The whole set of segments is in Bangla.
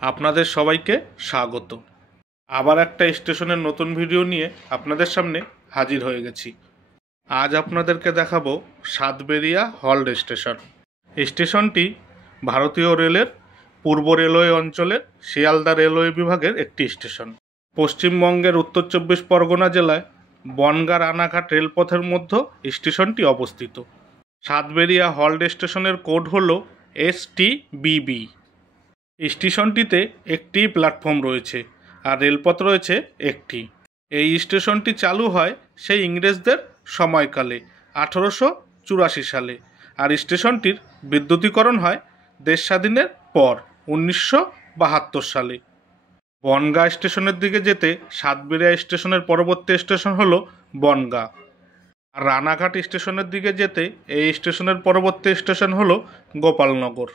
আপনাদের সবাইকে স্বাগত। আবার একটা স্টেশনের নতুন ভিডিও নিয়ে আপনাদের সামনে হাজির হয়ে গেছি। আজ আপনাদেরকে দেখাবো সাতবেরিয়া হল্ট স্টেশন। স্টেশনটি ভারতীয় রেলের পূর্ব রেলওয়ে অঞ্চলের শিয়ালদা রেলওয়ে বিভাগের একটি স্টেশন। পশ্চিমবঙ্গের উত্তর ২৪ পরগনা জেলায় বনগাঁ রানাঘাট রেলপথের মধ্যে স্টেশনটি অবস্থিত। সাতবেরিয়া হল্ট স্টেশনের কোড হল STBB। স্টেশনটিতে একটি প্ল্যাটফর্ম রয়েছে আর রেলপথ রয়েছে একটি। এই স্টেশনটি চালু হয় সেই ইংরেজদের সময়কালে 1884 সালে, আর স্টেশনটির বিদ্যুতীকরণ হয় দেশ স্বাধীনের পর 1972 সালে। বনগাঁ স্টেশনের দিকে যেতে সাতবেরিয়া স্টেশনের পরবর্তী স্টেশন হলো বনগাঁ, আর রানাঘাট স্টেশনের দিকে যেতে এই স্টেশনের পরবর্তী স্টেশন হলো গোপালনগর।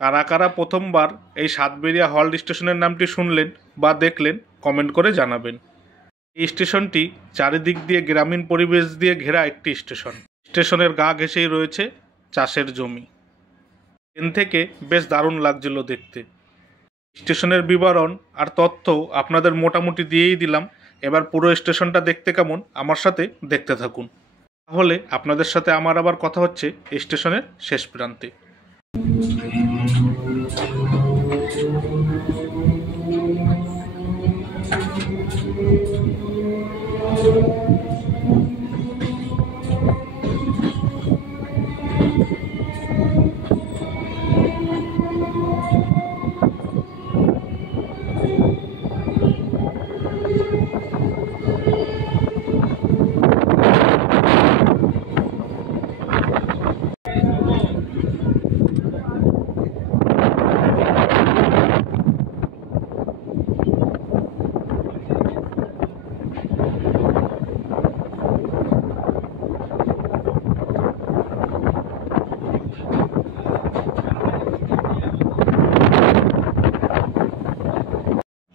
কারা কারা প্রথমবার এই সাতবেরিয়া হল্ট স্টেশনের নামটি শুনলেন বা দেখলেন কমেন্ট করে জানাবেন। এই স্টেশনটি চারিদিক দিয়ে গ্রামীণ পরিবেশ দিয়ে ঘেরা একটি স্টেশন। স্টেশনের গা ঘেঁষেই রয়েছে চাষের জমি। ট্রেন থেকে বেশ দারুণ লাগছিল দেখতে। স্টেশনের বিবরণ আর তথ্য আপনাদের মোটামুটি দিয়েই দিলাম। এবার পুরো স্টেশনটা দেখতে কেমন আমার সাথে দেখতে থাকুন, তাহলে আপনাদের সাথে আমার আবার কথা হচ্ছে স্টেশনের শেষ প্রান্তে।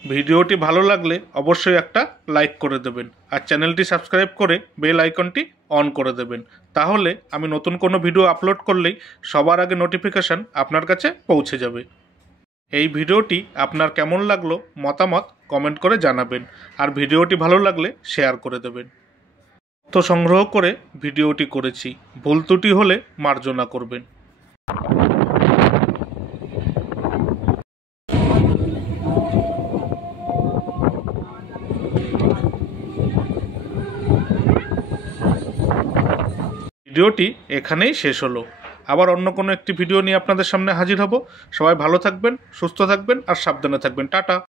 ভিডিওটি ভালো লাগলে অবশ্যই একটা লাইক করে দেবেন, আর চ্যানেলটি সাবস্ক্রাইব করে বেল আইকনটি অন করে দেবেন। তাহলে আমি নতুন কোনো ভিডিও আপলোড করলেই সবার আগে নোটিফিকেশান আপনার কাছে পৌঁছে যাবে। এই ভিডিওটি আপনার কেমন লাগলো মতামত কমেন্ট করে জানাবেন, আর ভিডিওটি ভালো লাগলে শেয়ার করে দেবেন। তথ্য সংগ্রহ করে ভিডিওটি করেছি, ভুল ত্রুটি হলে মার্জনা করবেন। ভিডিওটি এখানেই শেষ হলো। আবার অন্য কোনো একটি ভিডিও নিয়ে আপনাদের সামনে হাজির হব। সবাই ভালো থাকবেন, সুস্থ থাকবেন আর সাবধানে থাকবেন। টাটা।